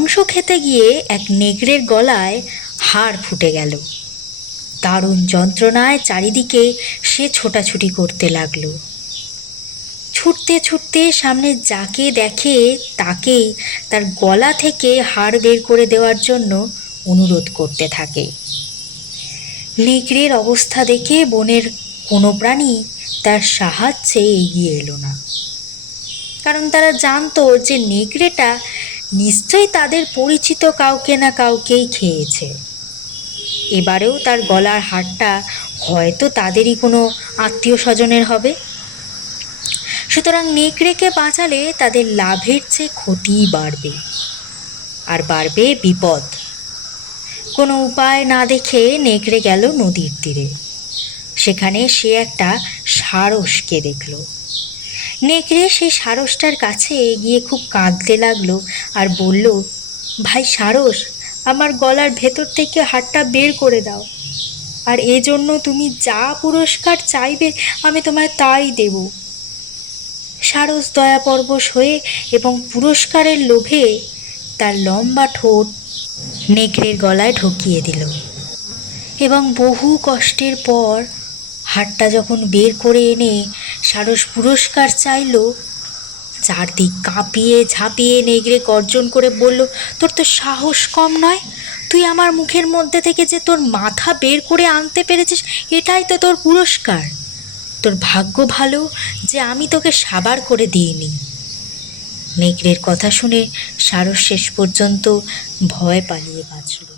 মাংস খেতে গিয়ে এক নেকড়ের গলায় হাড় ফুটে গেল। দারুণ যন্ত্রণায় চারিদিকে সে ছোটাছুটি করতে লাগলো। ছুটতে ছুটতে সামনে যাকে দেখে তাকেই তার গলা থেকে হাড় বের করে দেওয়ার জন্য অনুরোধ করতে থাকে। নেকড়ের অবস্থা দেখে বনের কোনো প্রাণী তার সাহায্যে এগিয়ে এলো না, কারণ তারা জানতো যে নেকড়েটা নিশ্চয়ই তাদের পরিচিত কাউকে না কাউকেই খেয়েছে। এবারেও তার গলার হাড়টা হয়তো তাদেরই কোনো আত্মীয় স্বজনের হবে। সুতরাং নেকড়েকে বাঁচালে তাদের লাভের চেয়ে ক্ষতিই বাড়বে, আর বাড়বে বিপদ। কোনো উপায় না দেখে নেকড়ে গেল নদীর তীরে। সেখানে সে একটা সারসকে দেখল। নেকড়ে সেই সারসটার কাছে গিয়ে খুব কাঁদতে লাগলো আর বলল, ভাই সারস, আমার গলার ভেতর থেকে হাড়টা বের করে দাও, আর এজন্য তুমি যা পুরস্কার চাইবে আমি তোমায় তাই দেব। সারস দয়াপরবশ হয়ে এবং পুরস্কারের লোভে তার লম্বা ঠোঁট নেকড়ের গলায় ঢুকিয়ে দিল, এবং বহু কষ্টের পর হাড়টা যখন বের করে এনে সারস পুরস্কার চাইল, চারদিক কাঁপিয়ে ঝাঁপিয়ে নেকড়ে গর্জন করে বলল, তোর তো সাহস কম নয়, তুই আমার মুখের মধ্যে থেকে যে তোর মাথা বের করে আনতে পেরেছিস, এটাই তো তোর পুরস্কার। তোর ভাগ্য ভালো যে আমি তোকে সাবার করে দিইনি। নেকড়ের কথা শুনে সারস শেষ পর্যন্ত ভয় পালিয়ে বাঁচল।